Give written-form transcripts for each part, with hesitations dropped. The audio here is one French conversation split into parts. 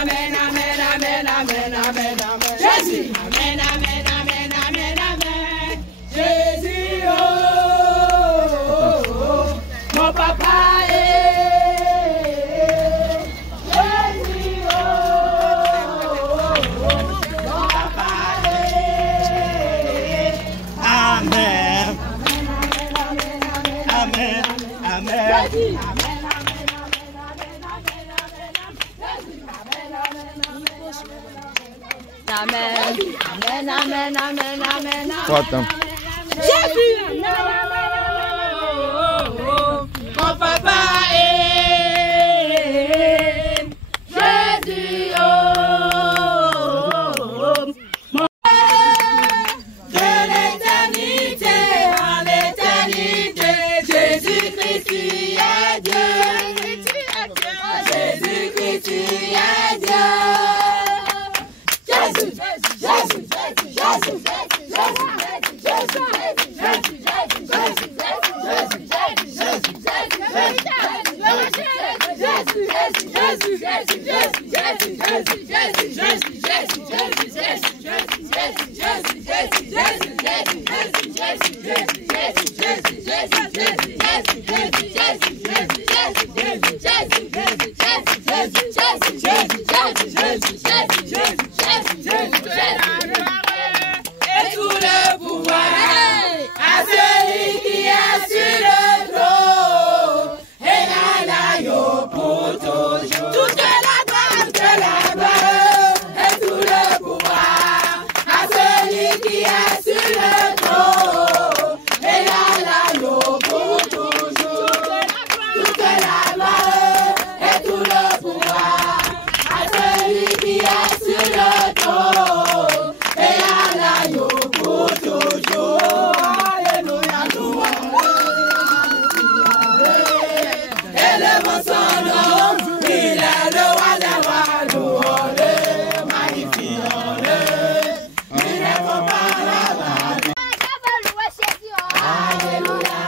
amen, amen, amen, amen, amen, amen. Jésus, amen, amen, amen, amen, amen. Jésus, oh, oh, oh, mon papa Jésus, oh, oh, oh, mon papa Amen. Amen. Amen. Amen, amen, amen, amen, amen. Attends. Jésus, mon papa est Jésus, oh, mon de l'éternité en l'éternité, Jésus-Christ est Dieu, Jésus-Christ est Dieu. Et tout le pouvoir à celui qui est sur le trône, et l'agneau pour toujours. Toute la gloire, et tout le pouvoir à celui qui est sur le trône, et l'agneau pour toujours. Toute la gloire, et tout le pouvoir à celui qui est sur le trône, et l'agneau pour toujours. Alléluia, nous élevons son nom, il est le roi des rois, louons-le, magnifions-le, il est comparable. Alléluia.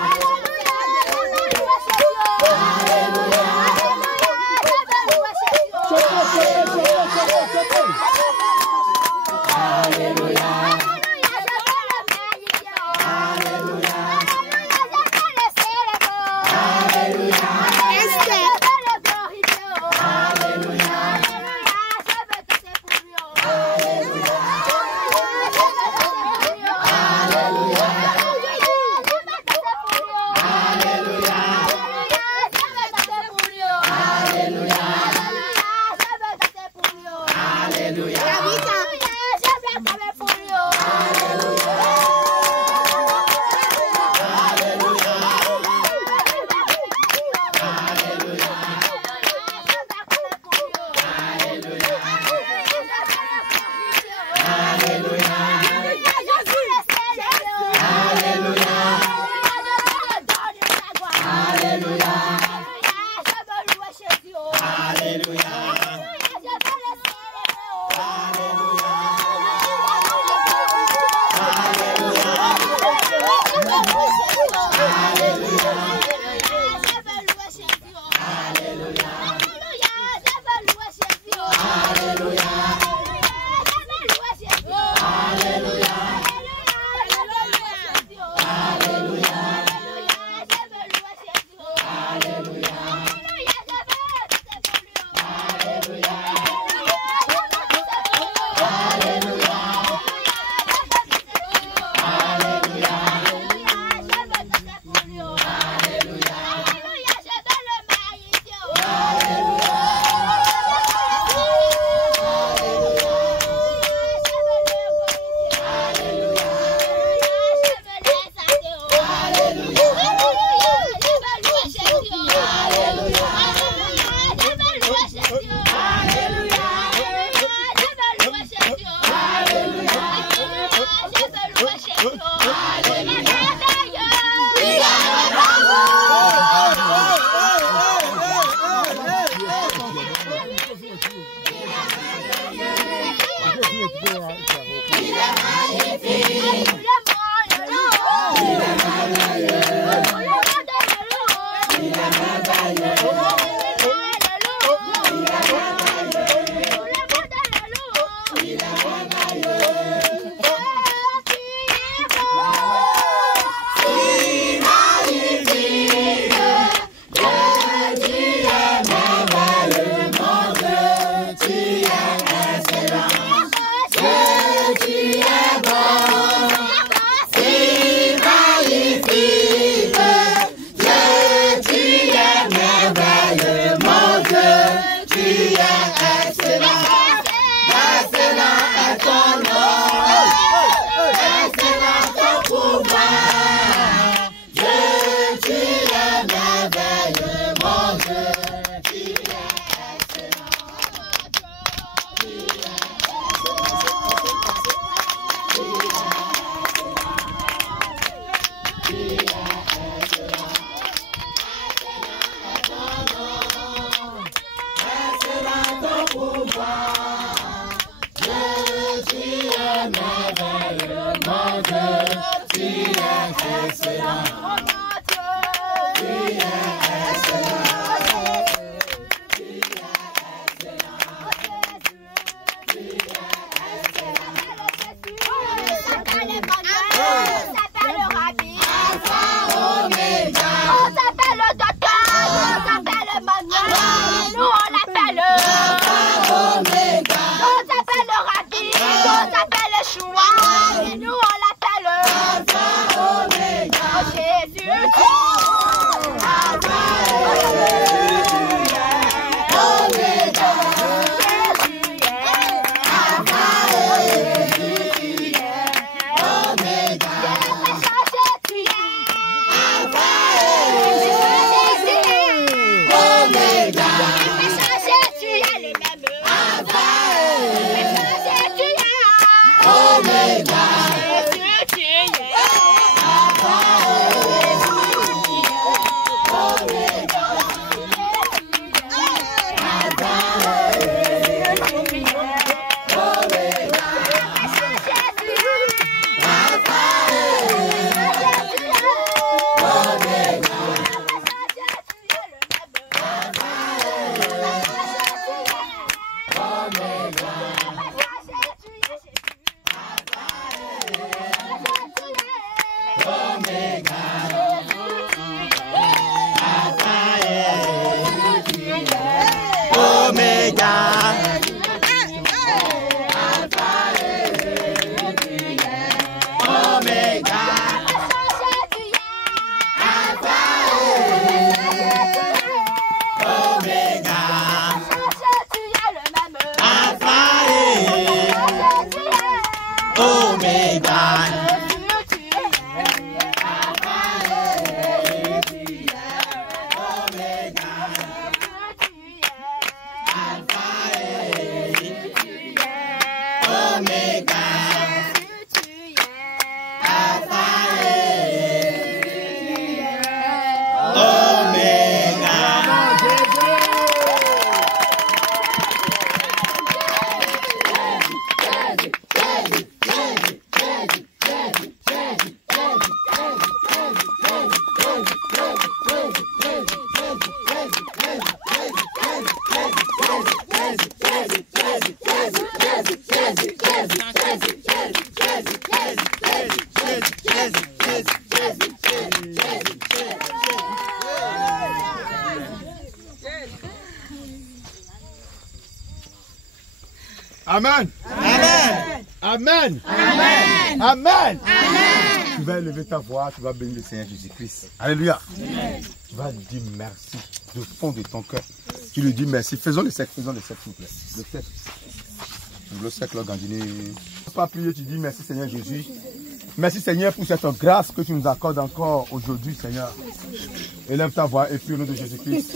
Amen. Amen. Amen. Amen. Amen. Tu vas élever ta voix, tu vas bénir le Seigneur Jésus-Christ. Alléluia. Amen. Tu vas dire merci du fond de ton cœur. Tu lui dis merci. Faisons le cercle, s'il vous plaît. Le cercle. Le cercle organiné. Tu ne peux pas prier, tu dis merci Seigneur Jésus. Merci Seigneur pour cette grâce que tu nous accordes encore aujourd'hui, Seigneur. Élève ta voix et prie au nom de Jésus-Christ.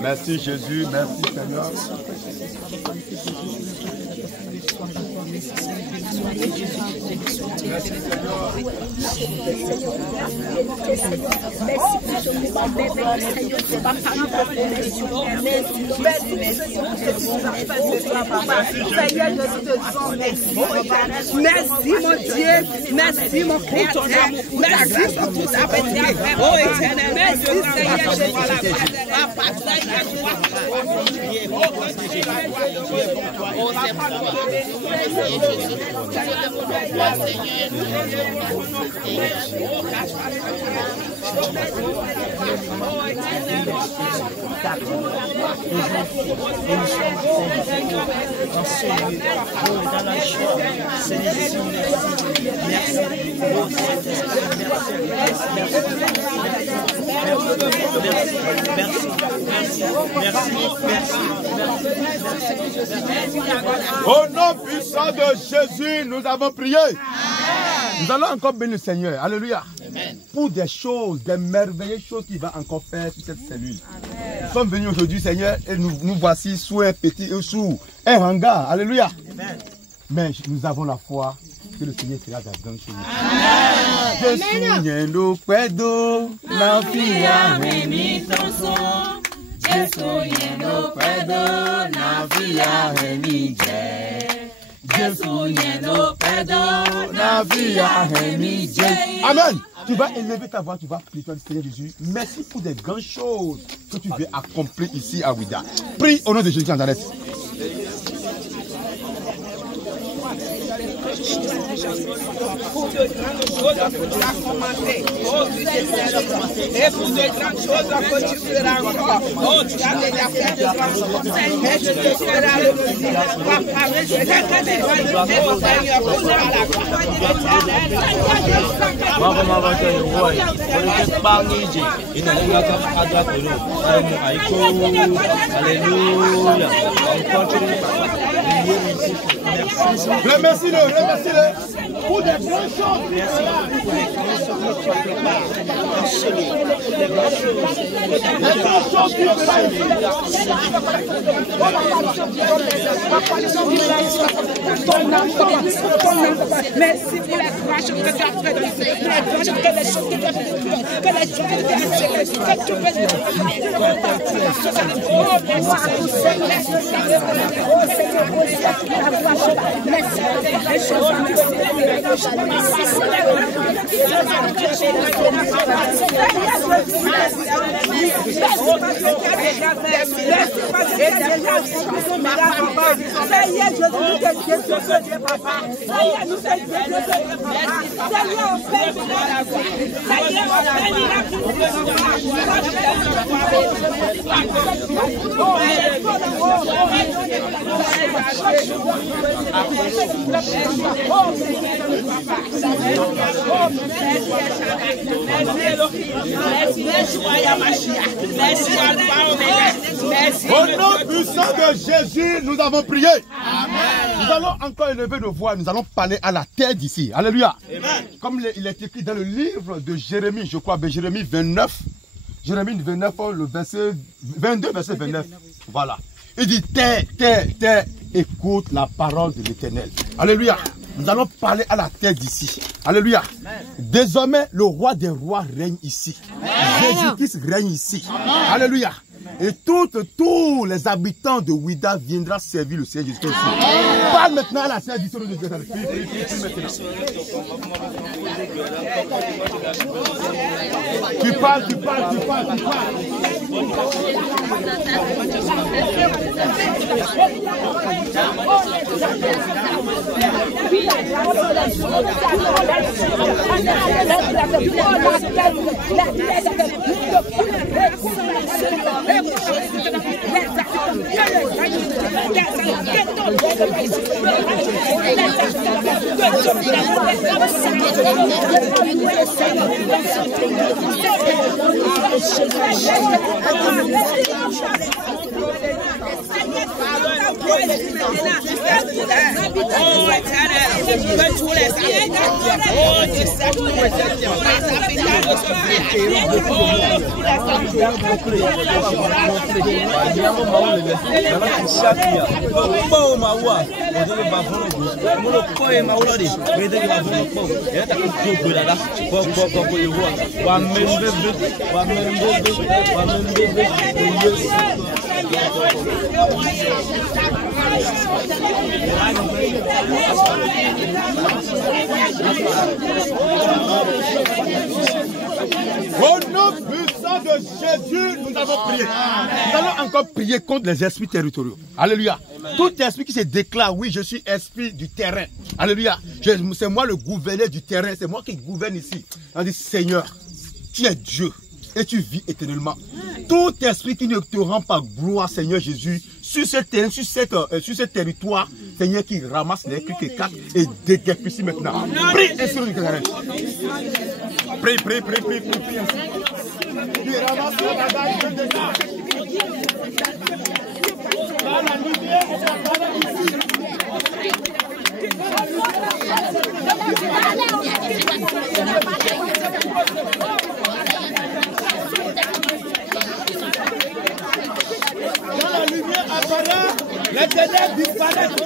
Merci Jésus, merci Seigneur. Merci mon Dieu, merci mon Créateur, merci pour tout ça, oh éternel, merci Seigneur Jésus. Au nom puissant de Jésus, nous avons prié. Nous allons encore bénir le Seigneur. Alléluia. Amen. Pour des choses, des merveilleuses choses qu'il va encore faire sur cette cellule. Amen. Nous sommes venus aujourd'hui, Seigneur, et nous voici sous un petit, sous un hangar. Alléluia. Amen. Mais nous avons la foi que le Seigneur sera dans chez nous. Je souviens nos pédos, la fille à Rémi Tonson. Je souviens nos pédos, la fille à Rémi Jay. Je souviens nos pédos, la fille à Rémi Jay. Amen. Tu vas élever ta voix, tu vas prier, Seigneur Jésus. Merci pour des grandes choses que tu veux accomplir ici à Ouida. Prie au nom de Jésus de Nazareth. Pour de grandes choses que tu as commandées. Oh, tu et pour de grandes choses que tu feras encore. Oh, tu as déjà fait de grandes choses. Et je te ferai remercier. Papa, je te remercie. Seigneur, pour la gloire Remercie-le, remercie-le pour des grandes choses. Merci pour les trois choses que tu as fait de ces que les choses que tu as fait, que les choses que tu as fait, que tu fais de Au nom puissant de Jésus, nous avons prié. Amen. Nous allons encore élever nos voix. Nous allons parler à la terre d'ici. Alléluia. Amen. Comme il est écrit dans le livre de Jérémie, je crois, Jérémie 29. Jérémie 29, le verset 22, verset 29. Voilà. Il dit, terre, terre, terre, écoute la parole de l'Éternel. Alléluia. Nous allons parler à la terre d'ici. Alléluia. Amen. Désormais, le roi des rois règne ici. Jésus-Christ règne ici. Amen. Alléluia. Et tous les habitants de Ouida viendront servir le Seigneur Jésus-Christ. Parle maintenant à la terre d'ici. Tu parles. Au nom puissant de Jésus, nous avons prié. Nous allons encore prier contre les esprits territoriaux. Alléluia. Amen. Tout esprit qui se déclare, oui, je suis esprit du terrain. Alléluia. C'est moi le gouverneur du terrain. C'est moi qui gouverne ici. On dit, Seigneur, tu es Dieu et tu vis éternellement. Tout esprit qui ne te rend pas gloire, Seigneur Jésus, sur ce terrain, sur ce territoire, Seigneur, qui ramasse les cris et casse et déguerpisse ici maintenant. Prie et sur le terrain. Prie. Qui ramasse les bagages et déguerpisse. Dans la lumière, on va parler ici. Quand la lumière apparaît, les ténèbres disparaissent.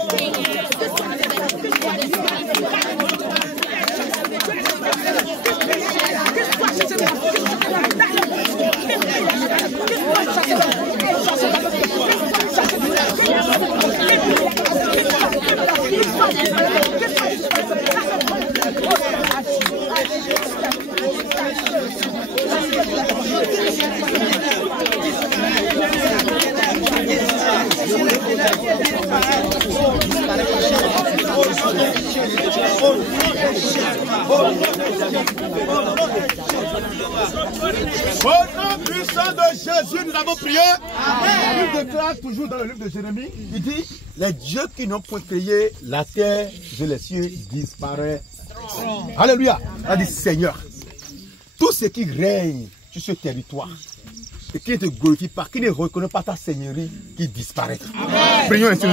Au nom puissant de Jésus, nous avons prié. Il déclare toujours dans le livre de Jérémie, il dit, les dieux qui n'ont point créé la terre et les cieux disparaissent. Alléluia. Il dit, Seigneur, tout ce qui règne sur ce territoire et qui ne te glorifie pas, qui ne reconnaît pas ta seigneurie, qui disparaît. Prions ainsi.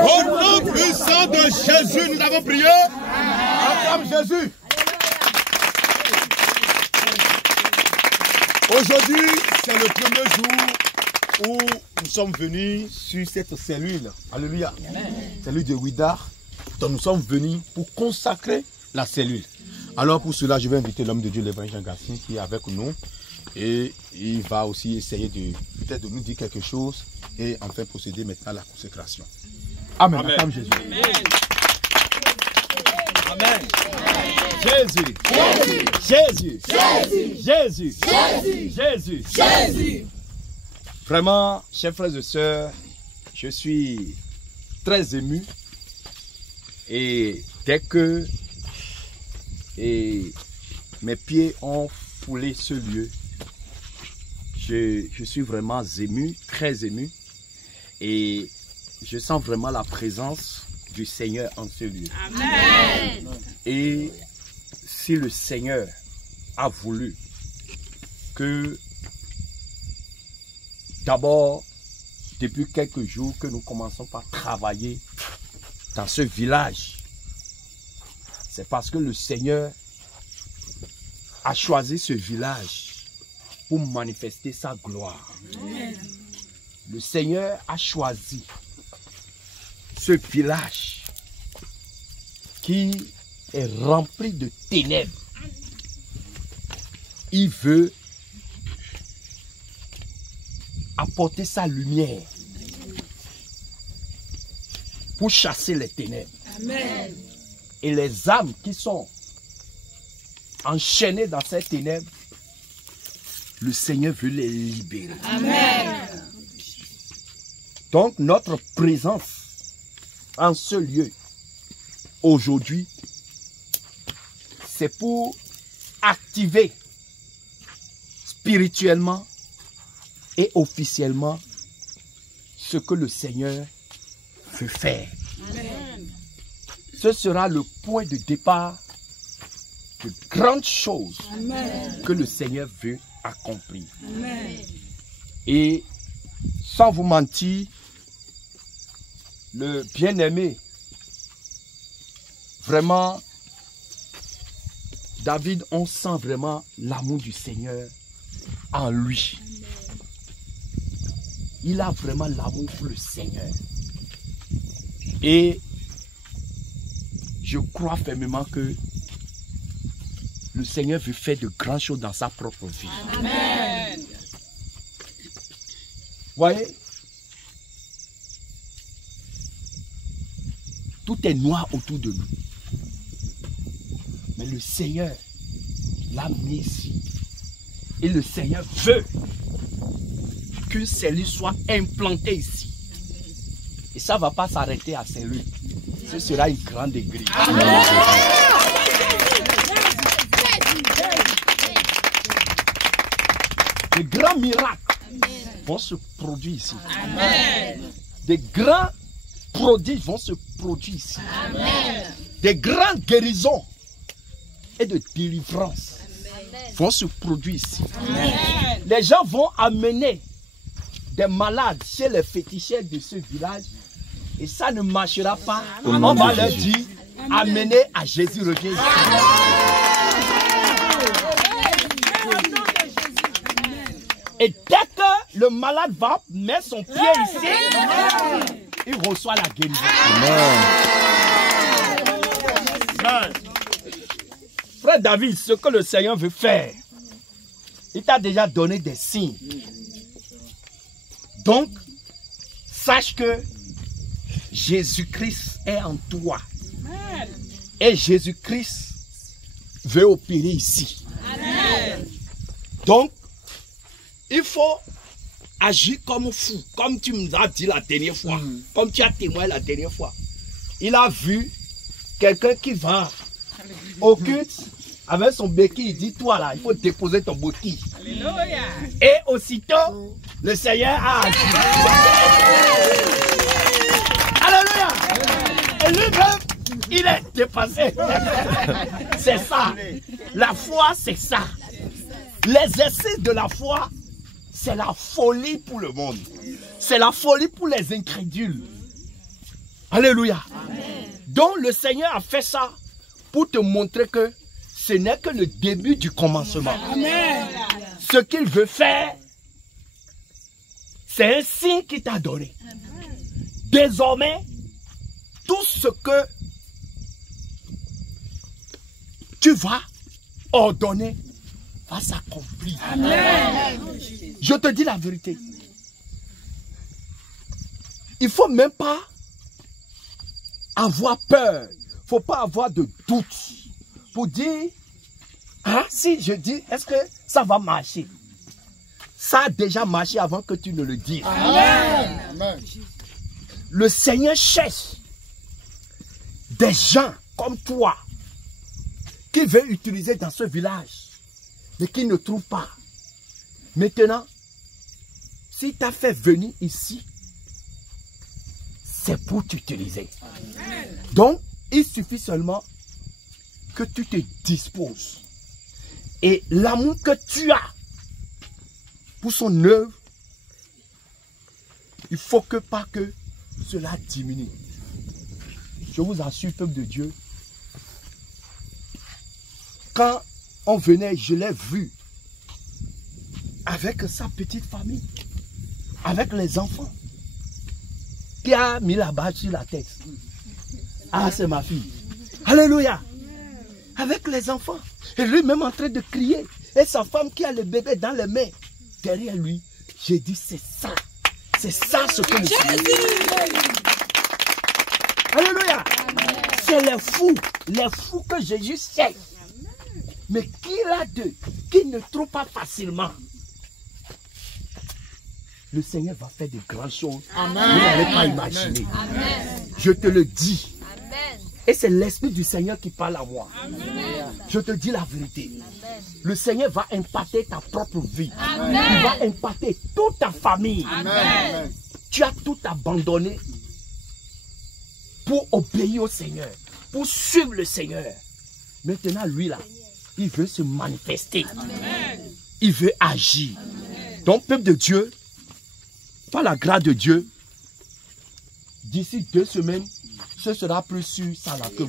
Au nom puissant de Jésus, nous avons prié. Acclame Jésus. Aujourd'hui, c'est le premier jour où nous sommes venus sur cette cellule. Alléluia. Cellule de Ouida. Donc nous sommes venus pour consacrer la cellule. Alors pour cela, je vais inviter l'homme de Dieu, l'évangile Jean Garcia, qui est avec nous. Et il va aussi essayer de peut-être de nous dire quelque chose et enfin procéder maintenant à la consécration. Amen. Amen. Amen. Jésus. Amen. Jésus. Jésus. Jésus. Jésus. Jésus. Jésus. Vraiment, chers frères et sœurs, je suis très ému. Et dès que mes pieds ont foulé ce lieu, je suis vraiment ému, très ému. Et je sens vraiment la présence du Seigneur en ce lieu. Amen. Et si le Seigneur a voulu que d'abord, depuis quelques jours que nous commençons par travailler dans ce village, c'est parce que le Seigneur a choisi ce village pour manifester sa gloire. Amen. Le Seigneur a choisi ce village qui est rempli de ténèbres. Il veut apporter sa lumière pour chasser les ténèbres. Amen. Et les âmes qui sont enchaînés dans ces ténèbres, le Seigneur veut les libérer. Amen. Donc notre présence en ce lieu aujourd'hui, c'est pour activer spirituellement et officiellement ce que le Seigneur veut faire. Amen. Ce sera le point de départ de grandes choses Amen. que le Seigneur veut accomplir. Amen. Et sans vous mentir, le bien-aimé, vraiment, David, on sent vraiment l'amour du Seigneur en lui. Il a vraiment l'amour pour le Seigneur. Et je crois fermement que le Seigneur veut faire de grandes choses dans sa propre vie. Amen. Voyez, tout est noir autour de nous. Mais le Seigneur l'a mis ici. Et le Seigneur veut que Saint-Louis soit implanté ici. Et ça ne va pas s'arrêter à Saint-Louis. Ce sera une grande église. De grands miracles vont se produire ici. Amen. Des grands prodiges vont se produire ici. Amen. Des grandes guérisons et de délivrance vont se produire ici. Amen. Les gens vont amener des malades chez les féticheurs de ce village et ça ne marchera pas. On va leur dire, amenez à Jésus, reviens ici. Et dès que le malade va mettre son pied ici, il reçoit la guérison. Amen. Frère David, ce que le Seigneur veut faire, il t'a déjà donné des signes. Donc, sache que Jésus-Christ est en toi. Et Jésus-Christ veut opérer ici. Amen. Donc, il faut agir comme fou, comme tu nous as dit la dernière fois, comme tu as témoigné la dernière fois. Il a vu quelqu'un qui va au culte avec son béquille, il dit, toi là, il faut déposer ton béquille. Alléluia. Et aussitôt, le Seigneur a agi. Alléluia. Et lui-même, il est dépassé. C'est ça. La foi, c'est ça. L'exercice de la foi, c'est la folie pour le monde. C'est la folie pour les incrédules. Alléluia. Donc le Seigneur a fait ça pour te montrer que ce n'est que le début du commencement. Amen. Ce qu'il veut faire, c'est un signe qu'il t'a donné. Désormais, tout ce que tu vas ordonner va s'accomplir. Amen. Je te dis la vérité. Il ne faut même pas avoir peur. Il ne faut pas avoir de doute. Pour dire, ah, si je dis, est-ce que ça va marcher? Ça a déjà marché avant que tu ne le dises. Amen. Amen. Le Seigneur cherche des gens comme toi qui veut utiliser dans ce village, mais qui ne trouve pas. Maintenant, s'il t'a fait venir ici, c'est pour t'utiliser. Donc, il suffit seulement que tu te disposes. Et l'amour que tu as pour son œuvre, il ne faut que pas que cela diminue. Je vous assure, peuple de Dieu, quand on venait, je l'ai vu avec sa petite famille, avec les enfants, qui a mis la bague sur la tête. Ah, c'est ma fille. Alléluia. Avec les enfants. Et lui-même en train de crier. Et sa femme qui a le bébé dans les mains. Derrière lui, j'ai dit, c'est ça. C'est ça ce que le Seigneur. Alléluia. C'est les fous que Jésus sait. Mais qui ne trouve pas facilement, le Seigneur va faire de grandes choses. Amen. Vous n'allez pas imaginer. Amen. Je te le dis. Amen. Et c'est l'Esprit du Seigneur qui parle à moi. Amen. Je te dis la vérité. Amen. Le Seigneur va impacter ta propre vie. Amen. Il va impacter toute ta famille. Amen. Tu as tout abandonné pour obéir au Seigneur, pour suivre le Seigneur. Maintenant, lui là, il veut se manifester. Amen. Il veut agir. Amen. Donc, peuple de Dieu, par la grâce de Dieu, d'ici 2 semaines, ce sera plus sûr, ça là que vous.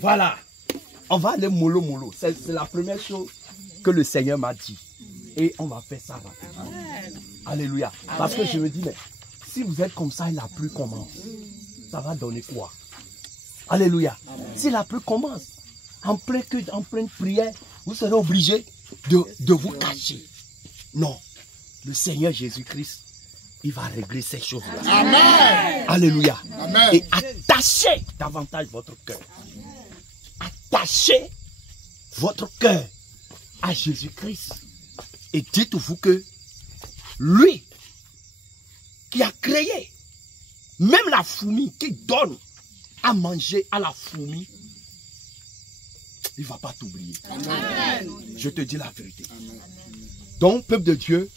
Voilà, on va aller mollo. C'est la première chose que le Seigneur m'a dit. Et on va faire ça rapidement. Alléluia. Parce que je me dis, mais si vous êtes comme ça et la pluie commence, ça va donner quoi? Alléluia. Si la pluie commence, en pleine prière, vous serez obligé de vous cacher. Non. Le Seigneur Jésus-Christ, il va régler ces choses-là. Amen. Alléluia. Amen. Et attachez davantage votre cœur. Attachez votre cœur à Jésus-Christ. Et dites-vous que lui qui a créé même la fourmi, qui donne à manger à la fourmi, il ne va pas t'oublier. Je te dis la vérité. Amen. Donc, peuple de Dieu,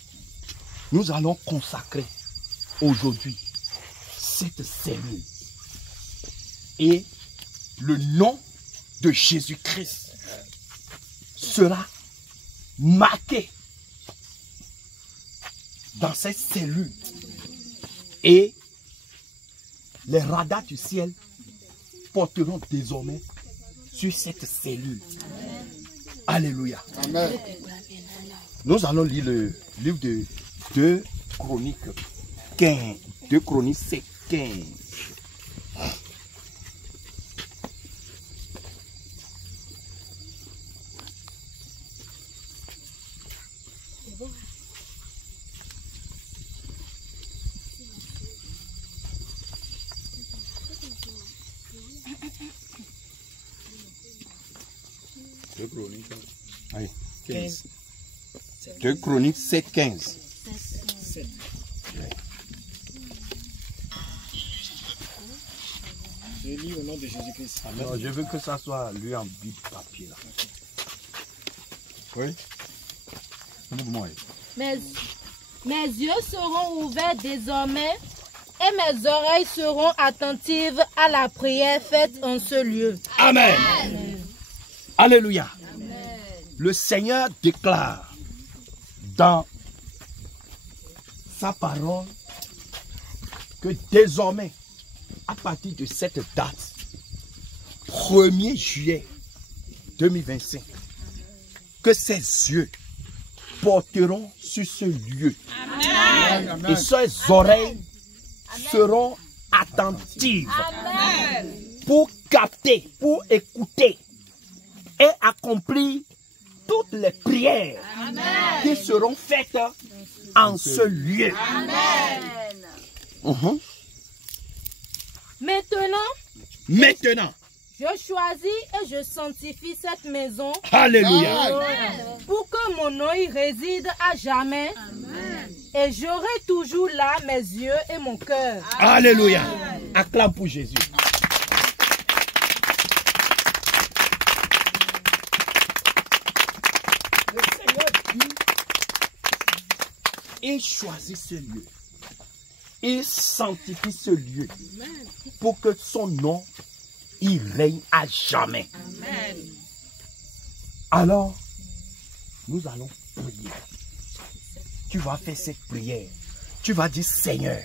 nous allons consacrer aujourd'hui cette cellule. Et le nom de Jésus-Christ sera marqué dans cette cellule. Et les radars du ciel porteront désormais sur cette cellule. Amen. Alléluia. Amen. Nous allons lire le livre de 2 Chroniques 15. 2 Chroniques 7, 15. Allez, 15. 2 Chroniques 7, 15. Je lis au nom de Jésus-Christ. Non, je veux que ça soit lui en Bible papier là. Oui. Mes yeux seront ouverts désormais et mes oreilles seront attentives à la prière faite en ce lieu. Amen. Amen. Alléluia. Amen. Le Seigneur déclare dans sa parole que désormais, à partir de cette date, 1er juillet 2025, que ses yeux porteront sur ce lieu. Amen. Et ses oreilles seront attentives. Amen. Pour capter, pour écouter et accomplir toutes les prières. Amen. Qui seront faites en ce lieu. Amen. Maintenant, je choisis et je sanctifie cette maison. Alléluia. Pour que mon nom y réside à jamais. Amen. Et j'aurai toujours là mes yeux et mon cœur. Alléluia. Acclame pour Jésus. Le Seigneur dit, il choisit ce lieu. Il sanctifie ce lieu pour que son nom il règne à jamais. Amen. Alors, nous allons prier. Tu vas faire cette prière. Tu vas dire, Seigneur,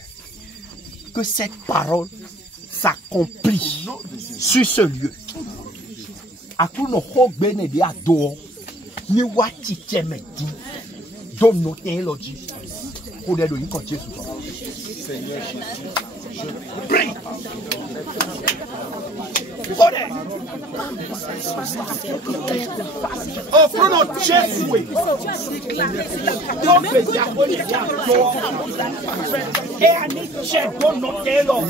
que cette parole s'accomplit sur ce lieu. Seigneur Jésus, Prie. Ode. Offrons Jésus.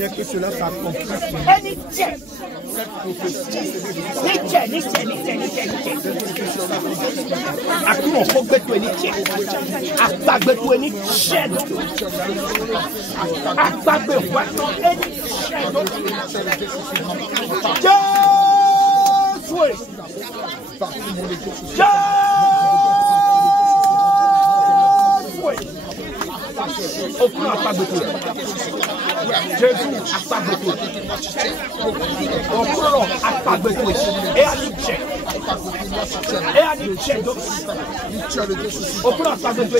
Et que cela s'accomplisse. Jésus a pas de tout. On prend à pas de tout. Et à l'idée. Et à l'idée. On prend à pas de tout.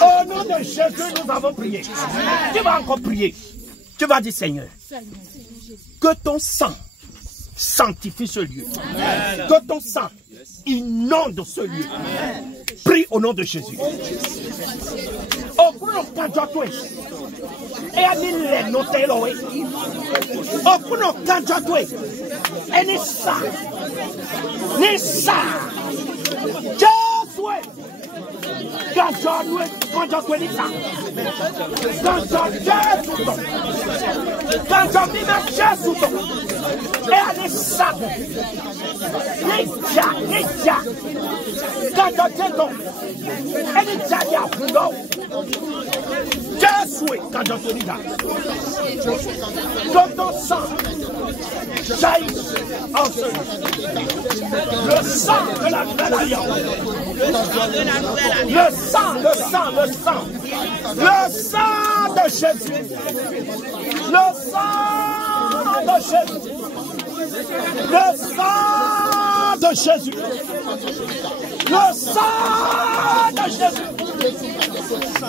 Au nom de Jésus, nous avons prié. Tu vas encore prier. Tu vas dire, Seigneur, que ton sang sanctifie ce lieu. Que ton sang inonde ce lieu. Prie au nom de Jésus. Le sang de la nouvelle alliance. Le sang de Jésus. Le sang de Jésus. Le sang de Jésus. Le sang de Jésus.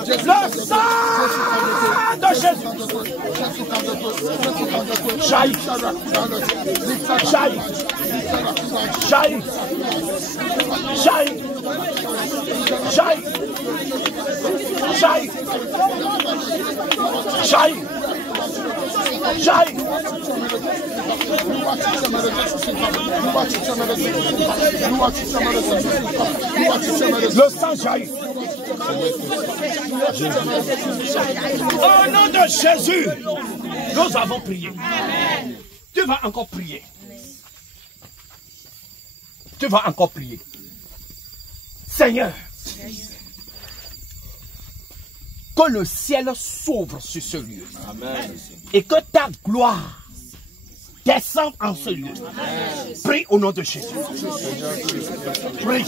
Le sang de Jésus. Jaillit. Jaillit. Jaillit. Jaillit. Jaillit. Jaillit. Jaillit. Jaillit. Le sang jaillit. Au nom de Jésus, nous avons prié. Tu vas encore prier. Tu vas encore prier. Seigneur, que le ciel s'ouvre sur ce lieu. Amen. Et que ta gloire descende en ce lieu. Prie au nom de Jésus. Prie.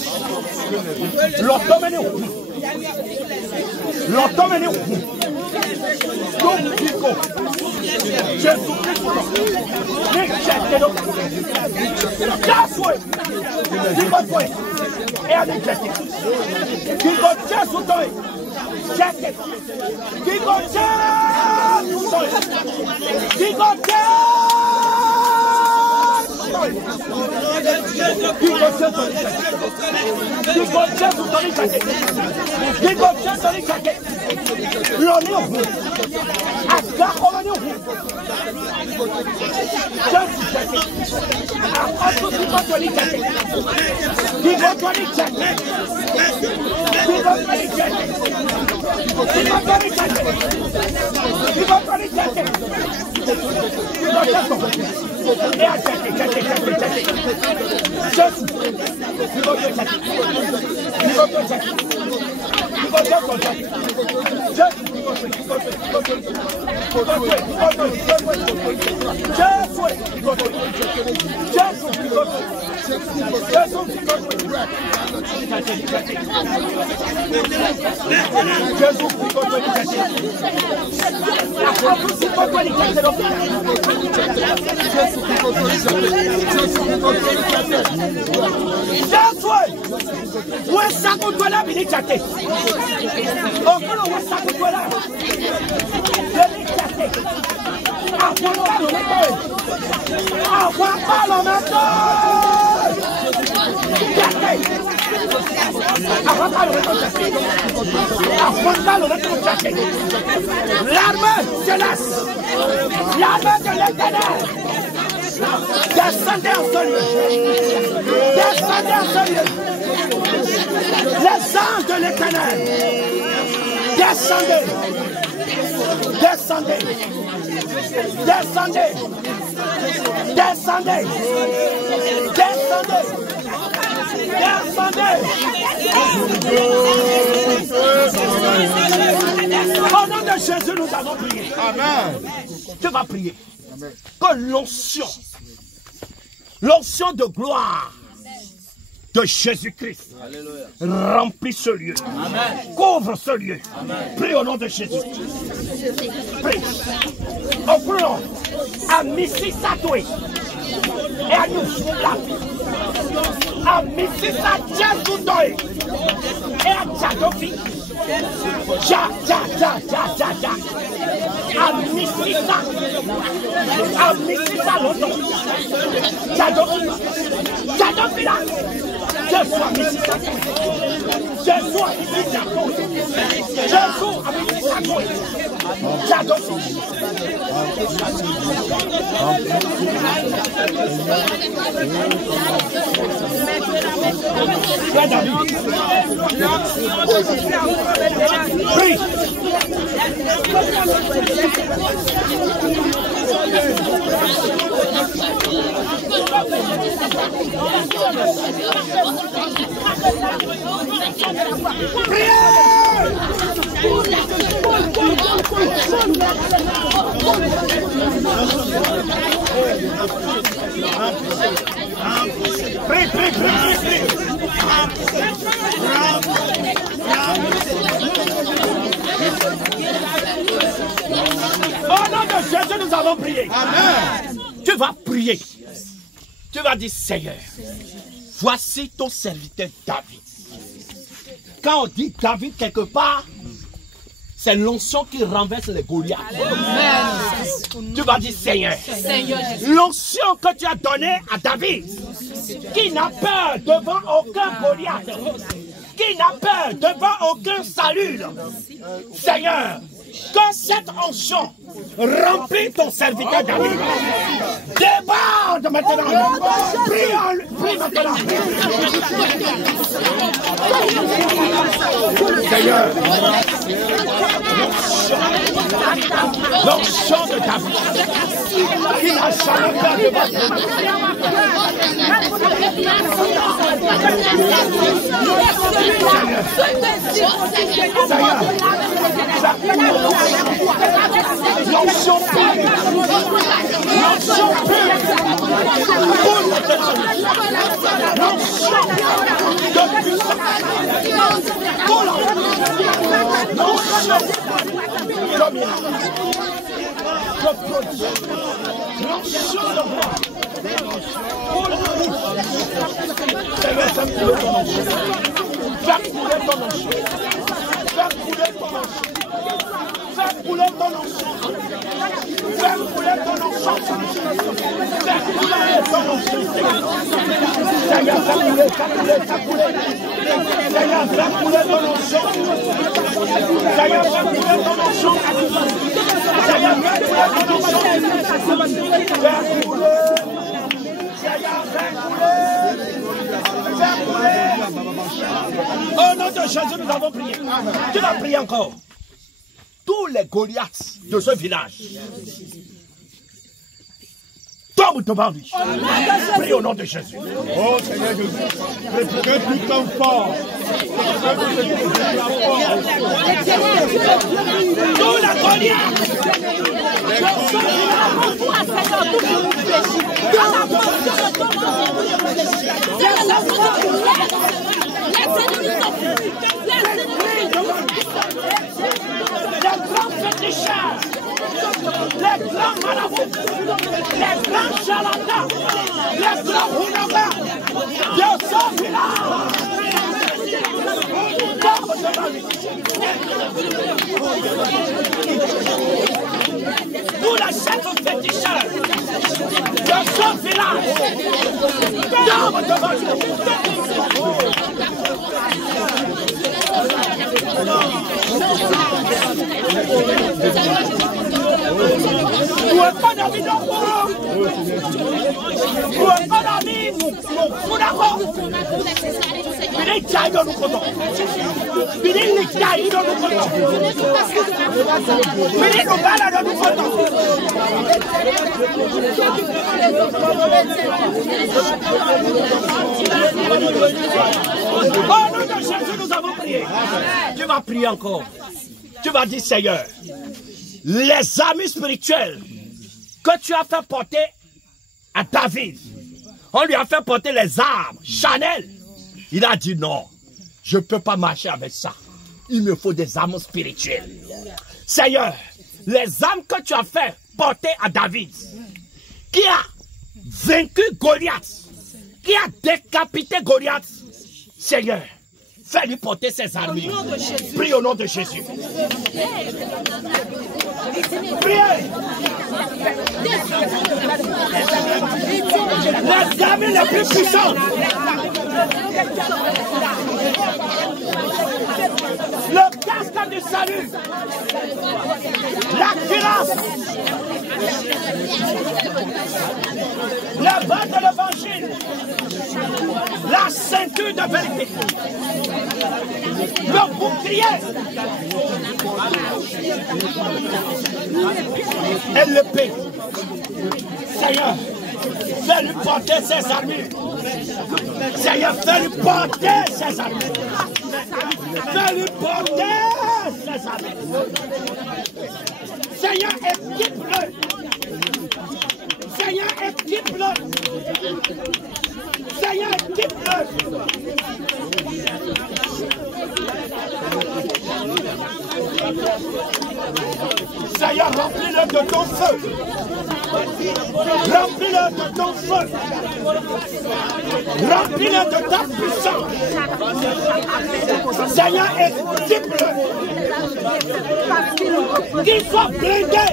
frontal aurait été cherché. La frontale aurait été cherché. L'arme céleste, l'arme de l'éternel. Descendez en ce lieu. Descendez en ce lieu. Les anges de l'éternel. Descendez. Descendez. Descendez. Descendez. Descendez. Descendez. Au nom de Jésus, nous avons prié. Amen. Tu vas prier. Que l'onction de gloire de Jésus-Christ remplit ce lieu. Amen. Couvre ce lieu. Amen. Prie au nom de Jésus. Prie. Offrons à Mississatoui et à nous à Mississatoui et à Tchadofi. À Mississa longtemps. Tchadofi là. Je suis à Mississa. Je suis à Mississa. Je suis à Mississa. Tchadofi. Prie. Prie, prie, prie. Au nom de Jésus, nous avons prié. Amen. Tu vas prier. Tu vas dire, Seigneur, voici ton serviteur David. Quand on dit David quelque part, c'est l'onction qui renverse les Goliaths. Tu vas dire, Seigneur, l'onction que tu as donnée à David, qui n'a peur devant aucun Goliath, qui n'a peur devant aucun salut. Seigneur, que cette onction remplit ton serviteur David. Déborde maintenant. Prie maintenant. Seigneur, l'onction de David, qui n'a jamais peur de l'onction pure, l'onction pure, l'onction de puissance, l'onction de gloire. Fais couler ton onction. Fais couler ton onction. Fais couler ton onction. Fais couler ton onction. Fais couler ton onction. Seigneur, fais couler, fais couler, fais couler. Seigneur, fais couler ton onction. Seigneur, fais couler ton onction. Seigneur, fais couler ton onction. Fais couler. Seigneur, fais couler. Fais couler. Au nom de Jésus, nous avons prié. Tu vas prier encore. Tous les Goliaths de ce village tombent devant lui. Prie au nom de Jésus. Oh Seigneur Jésus, que tu t'en fort. Tous les Goliaths. Les grands féticheurs, les grands marabouts, les grands charlatans, les grands rounabas de ce village. Tous les chefs féticheurs de ce village tombent devant nous. pas David non pas David. Vous d'accord? Bini chai dans nous comptons. Bini chai dans nous comptons. Bini nous balade dans nous comptons. Au nom de Jésus, nous avons prié. Tu vas prier encore. Tu vas dire, Seigneur, les amis spirituels que tu as fait porter à David, on lui a fait porter les armes, Chanel. Il a dit non, je ne peux pas marcher avec ça. Il me faut des armes spirituelles. Seigneur, les armes que tu as fait porter à David, qui a vaincu Goliath, qui a décapité Goliath, Seigneur, fais-lui porter ses armures. Prie au nom de Jésus. Priez. Les armures les plus puissantes. Le casque du salut. La cuirasse. La base de l'évangile. La ceinture de vérité. Le bouclier. Et l'épée. Seigneur, fais-lui porter ses armures. Seigneur, fais-lui porter ses armures. Fais-lui porter ses armures. Seigneur, équipe-le. Seigneur, équipe-le. Seigneur, équipe-le. Seigneur, remplis-le de ton feu. Remplis-le de ton feu. Remplis-le de ta puissance. Seigneur, équipe-le. Qu'il soit blindé.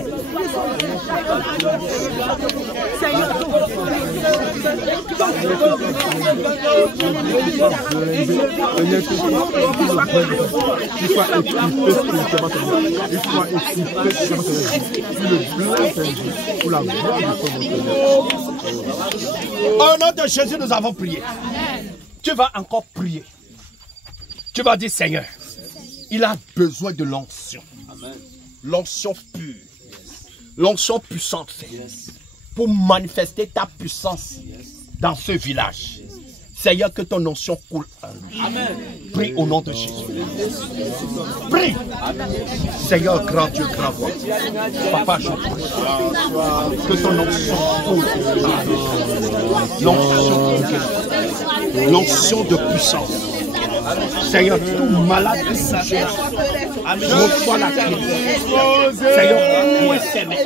Au nom de Jésus, nous avons prié. Tu vas encore prier. Tu vas dire, Seigneur, il a besoin de l'onction. L'onction pure. L'onction puissante pour manifester ta puissance dans ce village. Seigneur, que ton onction coule en lui. Amen. Prie au nom de Jésus. Prie. Seigneur, grand Dieu, grand roi. Papa, je prie que ton onction coule en lui. L'onction de puissance. Seigneur, tout malade, reçois la clé. Seigneur, où est ses mains?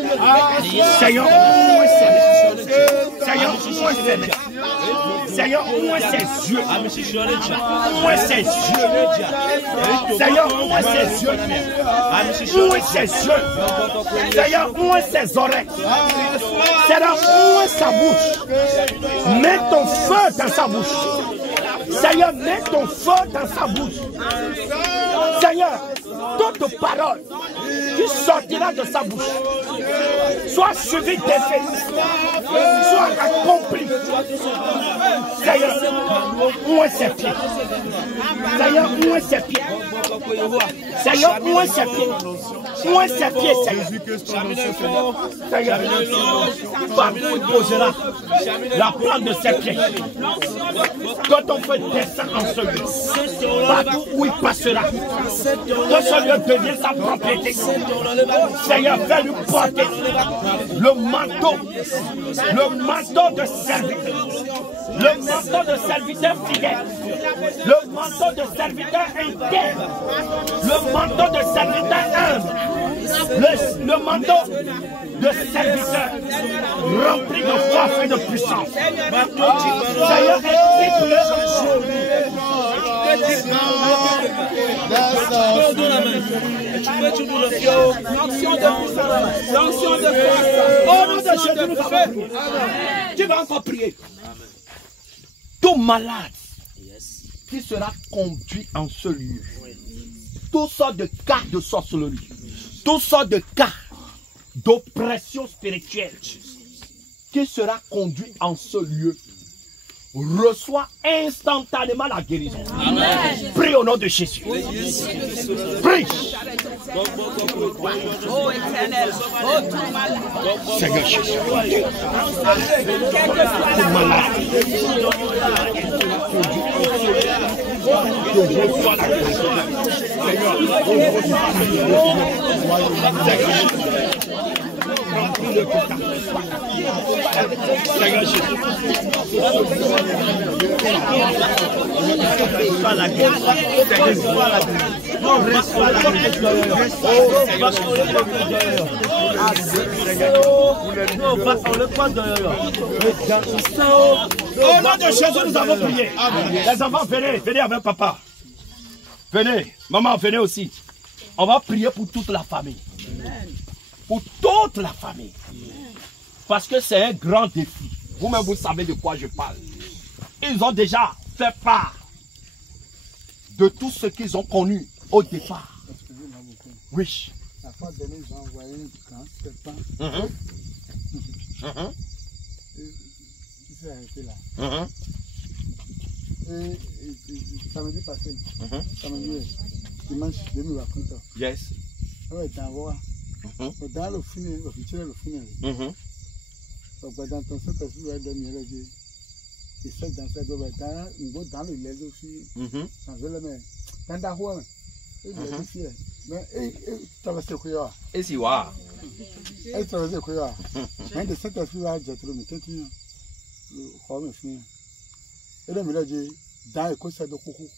Seigneur, où est ses mains? Seigneur, où est ses mains? Seigneur, où est ses yeux? Où est ses yeux? Seigneur, où est ses yeux? Où est ses yeux? Seigneur, où est ses oreilles? Seigneur, où est sa bouche? Mets ton feu dans sa bouche. Seigneur, mets ton feu dans sa bouche. Seigneur, toute parole qui sortira de sa bouche soit suivie d'effet, soit accomplie. Seigneur, où est ses pieds? Seigneur, où est ses pieds? Seigneur, où est ses pieds? Où est ses pieds, Seigneur? Seigneur, partout il posera la plante de ses pieds. Quand on fait descend en ce lieu, partout où il passera, que ce lieu devienne sa propriété. Seigneur, fais-lui porter le manteau de serviteur, le manteau de serviteur fidèle, le manteau de serviteur intègre, le manteau de serviteur humble, le manteau de serviteur rempli de force et de puissance. Seigneur, équipe-le. Tu vas encore prier. Tout malade qui sera conduit en ce lieu, toutes sortes de cas de sorcellerie, toutes sortes de cas d'oppression spirituelle qui sera conduit en ce lieu reçoit instantanément la guérison. Amen. Prie au nom de Jésus. Prie. Oh éternel, oh tout malade. Seigneur Jésus. Tout malade. Je reçois la guérison. Seigneur, remplis le pétard. Seigneur Jésus. Reçois la guérison. Reçois la guérison. Reçois la Au nom de Jésus, nous avons prié. Les enfants, venez, venez avec papa. Venez, maman, venez aussi. On va prier pour toute la famille. Pour toute la famille. Parce que c'est un grand défi. Vous-même, vous savez de quoi je parle. Ils ont déjà fait part de tout ce qu'ils ont connu au départ. Excusez-moi beaucoup. Oui. La fois dernière, ils ont envoyé un grand serpent. Qui s'est arrêté là. Et samedi passé, samedi, dimanche, demi raconte. Yes. On est dans le dans le final, l'officiel le final. Donc, dans ton centre, tu vas dormir là. Et ça, dans cette dans le lait aussi. Ça veut le mettre. Dans la rue, il y a des filles. Mais, ça va se courir. Et si, waouh. Et ça va se courir. Mais de cette fois, j'ai trouvé mes têtes. Le rhum fini. Et là, dans le conseil de coucou.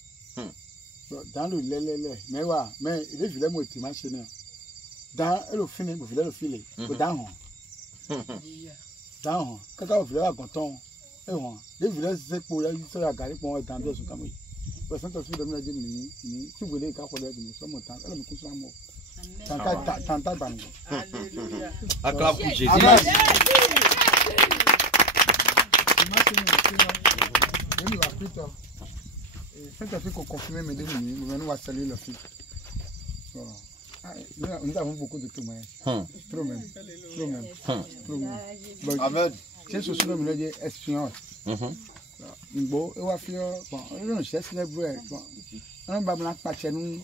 Dans le lait. Mais, ouais, mais il est vilain, moi, tu m'as chéné. Dans le filet, vous voulez le filet. Dans quand vous voulez un canton, et on, les villages, c'est pour la liste de la gare pour être dans le Sokamui. Le centre de la Mini, si vous voulez qu'à quoi nous sommes au temps, elle me couche un mot. Tanta Bango. Acclame pour Jésus. C'est un fait qu'on confirme mes deux minutes, nous venons à saluer le fils. Nous avons beaucoup de témoignages. Trop même. Amen. C'est ce que nous dit espion. Bon, et on fait bon, on cherche les bruits. Bon, on va blanc patcher nous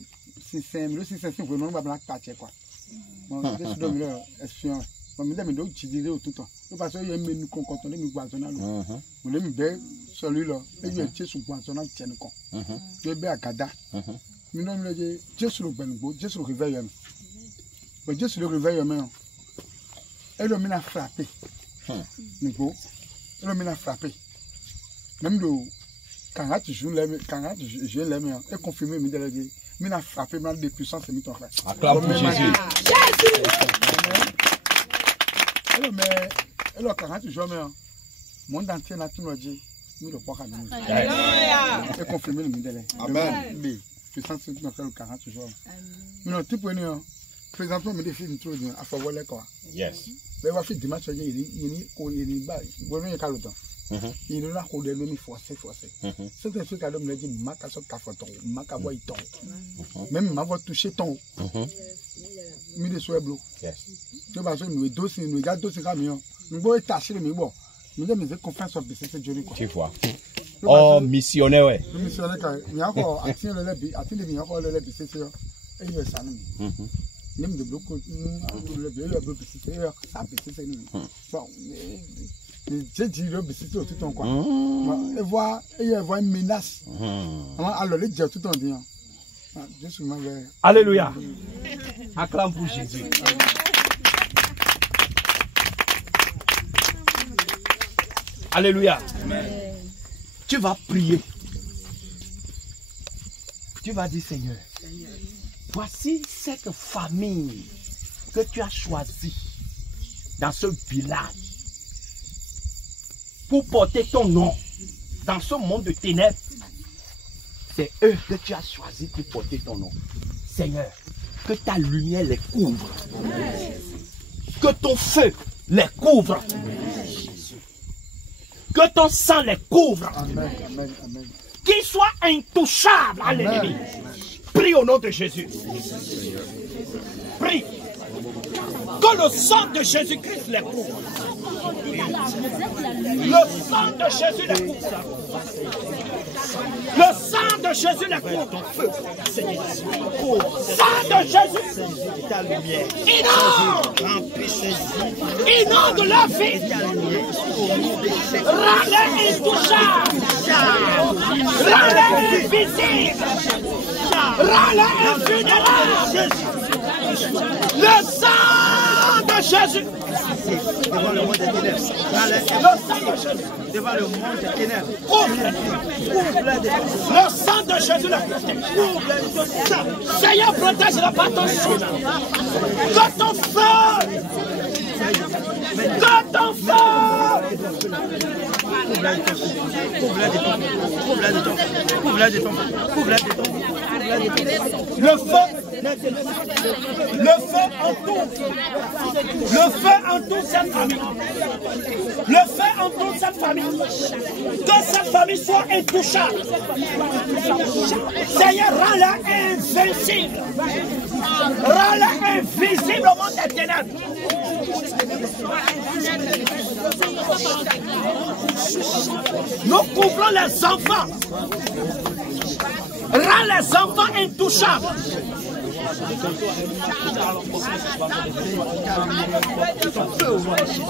600, le 600 pour nous va blanc patcher quoi. Bon, c'est ce que nous espion. Bon, mais demain donc tu dis tout le temps. Nous parce qu'il y a une menu qu'on contrôle nous poisonnal. Vous les me celui-là, et il est sur poisonnal tienne con. Tu es bien à Kada. Nous nous dit Dieu sur le bengo, Dieu sur le réveil. Mais Dieu sur le réveil même. Elle m'a frappé. Nico, elle m'a frappé. Même le quand tu joues les quand tu joues les mains et confirmé me délégué, m'a frappé mal de puissance et mis ton frère. Acclame pour Jésus. Elle quand tu joues main, monde entier n'a tout dit, nous le pas quand même. Et confirmé le modèle. Amen. Puissance et notre frère 40 jours. Non, tu peux nous présentement me défie une chose à faveur de quoi. Yes. Mais va faire dimanche il est bas, bon il est temps. Il est là pour le lui forcer. C'est un truc à l'homme dit ma casse cafoton, ma cavoie ton. Même ma voix toucher ton. Mi de soie bleu. Yes. Tu vas nous dossier, nous garde dossier camion. Nous voyons tâcher mais bon. Nous devons faire confiance en cette journée quoi. Tu vois. Oh missionnaire ouais. Missionnaire quand il y a encore action le lebi, attendez il y a encore le lebi c'est ça. Et il est ça nous. Même de bloc le lebi c'est ça c'est nous. Bon. J'ai dit le lebi c'est tout en quoi. Et voir une menace. Alors les dire tout en disant. Jésus m'avait. Alléluia. Acclame pour Jésus. Alléluia. Amen. Tu vas prier. Tu vas dire Seigneur, voici cette famille que tu as choisie dans ce village pour porter ton nom dans ce monde de ténèbres. C'est eux que tu as choisis pour porter ton nom. Seigneur, que ta lumière les couvre. Que ton feu les couvre. Que ton sang les couvre. Qu'ils soient intouchables à l'ennemi. Prie au nom de Jésus. Prie. Que le sang de Jésus-Christ les couvre. Le sang de Jésus les couvre. Le sang de Jésus les couvre. Sang de Jésus. Inonde leur vie. Rends-les intouchables. Rends-les invisibles. Rends-les invulnérables. Le sang de Jésus. Devant le monde des ténèbres. Devant le monde des ténèbres. Le sang de Jésus le protège. Seigneur, protège-le par ton sang. Que ton feu. Que ton feu. Le feu entoure. Le feu entoure cette famille. Le feu entoure cette famille. Que cette famille soit intouchable. Seigneur, rends-la invincible. Rends-la invisible au monde des ténèbres. Nous couvrons les enfants. Rends les enfants intouchables.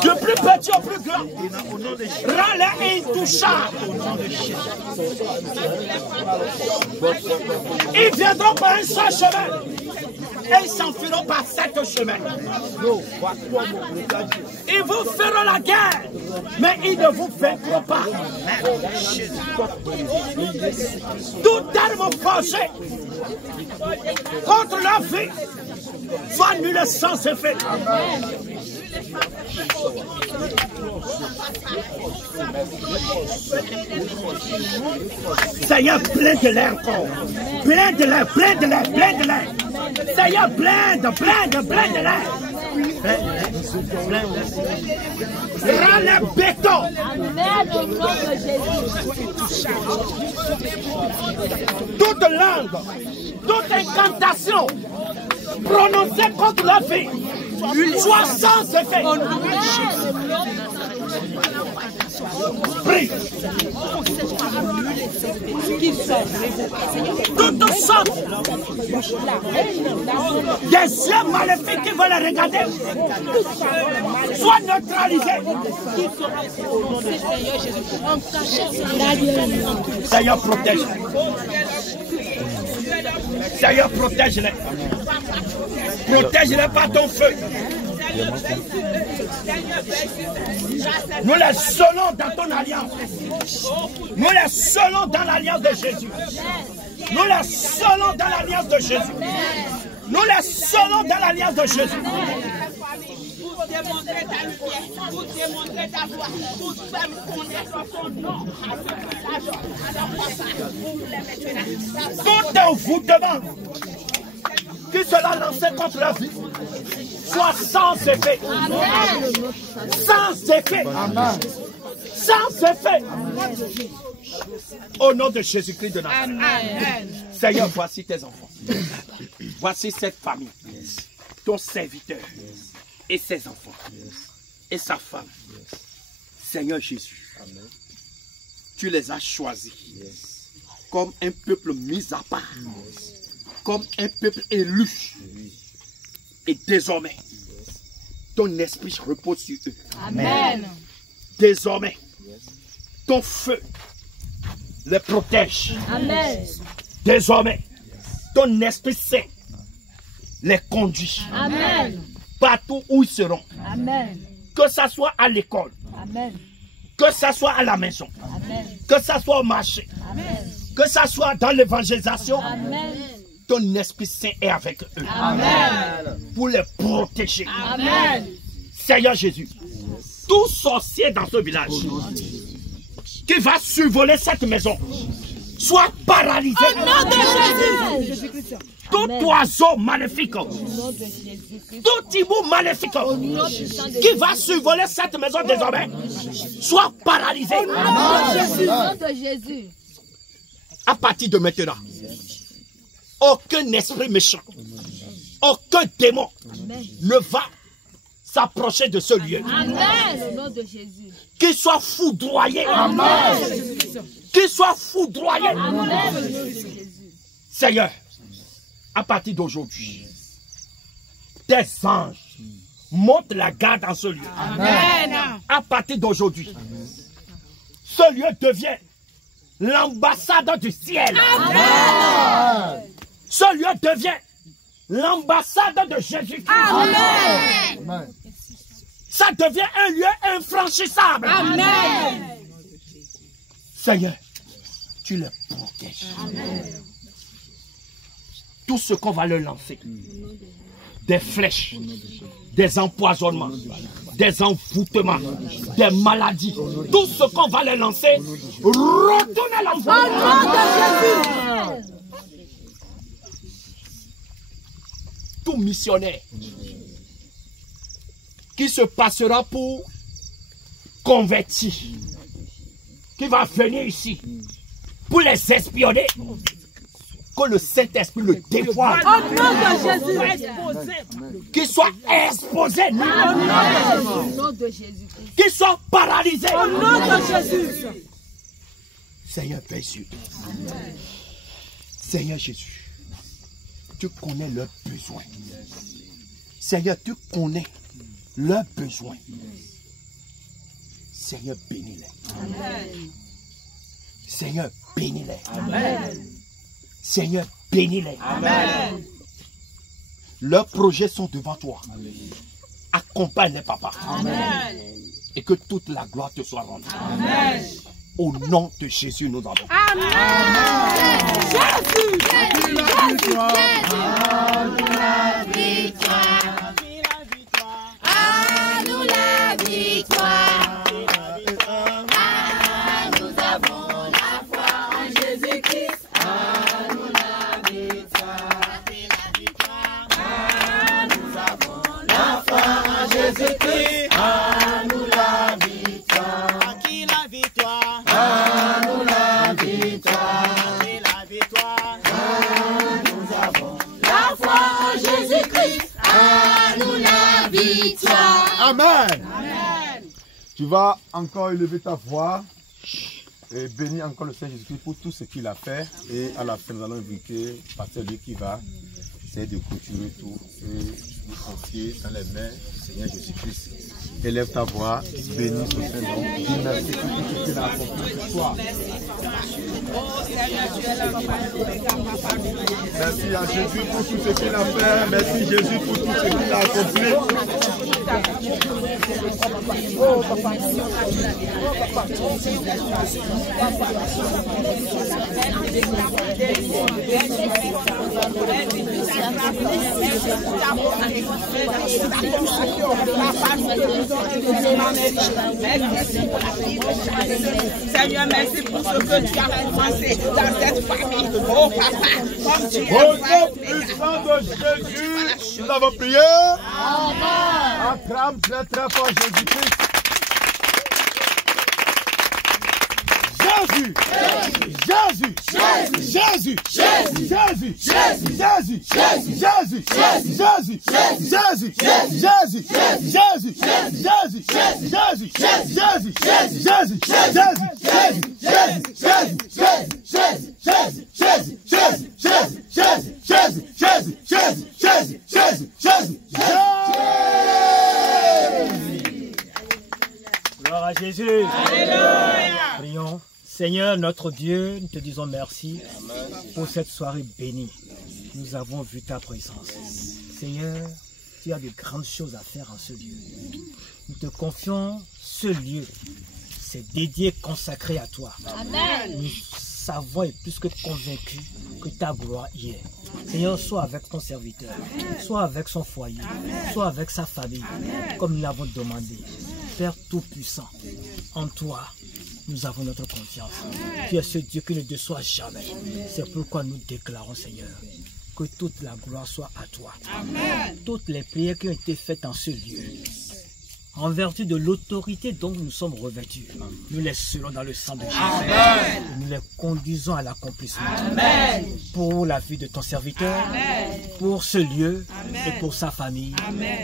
Du plus petit au plus grand. Rends-les intouchables. Ils viendront par un seul chemin. Et ils s'enfuiront par 7 chemins. Ils vous feront la guerre, mais ils ne vous vaincront pas. Toute arme forgée contre leur vie va nullement sans effet. Seigneur, plein de l'air encore. Plein de l'air, plein de l'air, plein de l'air. Seigneur, plein de l'air. Rends le béton. Toute langue, toute incantation prononcée contre la vie soit sans effet. Prie. Toute sorte des yeux maléfiques qui veulent les regarder soit neutralisés. Seigneur, protège. Seigneur, protège-les. Protège-les par ton feu. Nous les scellons dans ton alliance. Nous les scellons dans l'alliance de Jésus. Nous les scellons dans l'alliance de Jésus. Nous les scellons dans l'alliance de Jésus. Pour démontrer ta lumière, pour démontrer ta voix, pour faire connaître ton nom. Tout envoûtement qui sera lancé contre la vie soit sans effet. Amen. Sans effet. Amen. Sans effet. Amen. Au nom de Jésus-Christ de Nazareth. Amen. Seigneur, voici tes enfants. Voici cette famille. Ton serviteur. Et ses enfants. Et sa femme. Seigneur Jésus. Amen. Tu les as choisis. Comme un peuple mis à part. Comme un peuple élu. Et désormais, ton esprit repose sur eux. Amen. Désormais, ton feu les protège. Amen. Désormais, ton esprit saint les conduit. Amen. Partout où ils seront. Amen. Que ça soit à l'école. Amen. Que ça soit à la maison. Amen. Que ça soit au marché. Amen. Que ça soit dans l'évangélisation. Amen. Ton Esprit Saint est avec eux. Amen. Pour les protéger. Amen. Seigneur Jésus, tout sorcier dans ce village qui va survoler cette maison soit paralysé. Au nom de Jésus. Tout oiseau maléfique, tout hibou maléfique qui va survoler cette maison désormais soit paralysé. Au nom de Jésus. À partir de maintenant, aucun esprit méchant, aucun démon ne va s'approcher de ce lieu. Amen. Au nom de Jésus. Qu'il soit foudroyé. Amen. Qu'il soit foudroyé. Amen. Seigneur, à partir d'aujourd'hui, tes anges montent la garde en ce lieu. Amen. À partir d'aujourd'hui, ce lieu devient l'ambassade du ciel. Amen. Ce lieu devient l'ambassade de Jésus-Christ. Amen. Ça devient un lieu infranchissable. Amen. Seigneur, tu les protèges. Amen. Tout ce qu'on va leur lancer, des flèches, des empoisonnements, des envoûtements, des maladies, tout ce qu'on va leur lancer, retourne à l'envoûtement. Tout missionnaire qui se passera pour converti, qui va venir ici pour les espionner, que le Saint-Esprit le dévoile. Au nom de Jésus. Qu'il soit exposé. Au nom de Jésus. Qu'il soit paralysé. Au nom de Jésus. Seigneur, veille sur eux. Seigneur Jésus, tu connais leurs besoins. Seigneur, tu connais leurs besoins. Seigneur, bénis-les. Seigneur, bénis-les. Seigneur, bénis-les. Leurs projets sont devant toi. Accompagne-les, papa. Et que toute la gloire te soit rendue. Au nom de Jésus, nous avons. Amen. Jésus. Jésus. La victoire. À nous la victoire. Ah, nous avons la foi en Jésus-Christ. À nous la victoire. Ah, nous avons la foi en Jésus-Christ. À nous la victoire. À qui la victoire? À nous la victoire. À qui la victoire? Nous avons la foi en Jésus-Christ. À nous la victoire. Amen. Tu vas encore élever ta voix et bénir encore le Seigneur Jésus-Christ pour tout ce qu'il a fait. Et à la fin, nous allons inviter Pasteur Dieu qui va essayer de clôturer tout et nous confier dans les mains du Seigneur Jésus-Christ. Élève ta voix, bénis son Saint-Nom. Dis merci pour tout ce qu'il a accompli ce soir. Merci à Jésus pour tout ce qu'il a fait. Merci Jésus pour tout ce qu'il a accompli. Seigneur, merci pour ce que tu as commencé dans cette famille. Oh papa, comme tu Au nom puissant de Jésus, nous avons prié. Amen. Acclame très très fort Jésus-Christ. Jésus, Jésus, Jésus, Jésus, Jésus, Jésus, Jésus, Jésus, Jésus, Jésus, Jésus, Jésus, Jésus, Gloire à Jésus. Alléluia. Prions. Seigneur, notre Dieu, nous te disons merci pour cette soirée bénie. Nous avons vu ta présence. Seigneur, tu as de grandes choses à faire en ce lieu. Nous te confions ce lieu. C'est dédié, consacré à toi. Amen. Nous savons et plus que convaincus que ta gloire y est. Seigneur, sois avec ton serviteur, sois avec son foyer, sois avec sa famille, comme nous l'avons demandé. Père Tout-Puissant, en toi, nous avons notre confiance. Tu es ce Dieu qui ne déçoit jamais. C'est pourquoi nous déclarons, Seigneur, que toute la gloire soit à toi. Amen. Toutes les prières qui ont été faites en ce lieu, en vertu de l'autorité dont nous sommes revêtus. Nous les scellons dans le sang de Jésus. Nous les conduisons à l'accomplissement. Pour la vie de ton serviteur, pour ce lieu et pour sa famille.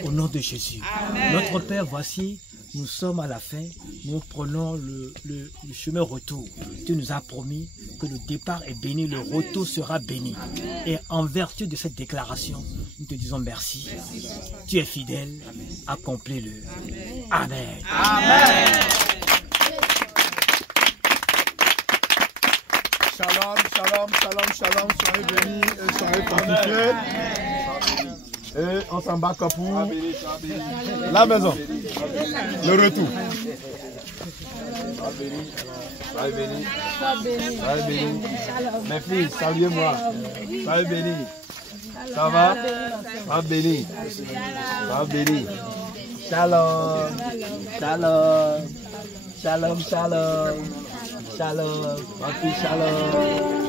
Au nom de Jésus. Notre Père, voici, nous sommes à la fin. Nous prenons le chemin retour. Tu nous as promis que le départ est béni, le retour sera béni. Et en vertu de cette déclaration, nous te disons merci. Tu es fidèle, accomplis-le. Amen. Amen. Shalom, shalom, shalom, shalom. Soyez bénis et soyez fortifiés. Et on s'embarque pour la maison. Le retour. Soyez bénis. Soyez bénis. Mes filles, saluez-moi. Soyez bénis. Ça va? Soyez bénis. Soyez bénis. Shalom. Shalom. Shalom, shalom. Shalom. Ma fille, shalom.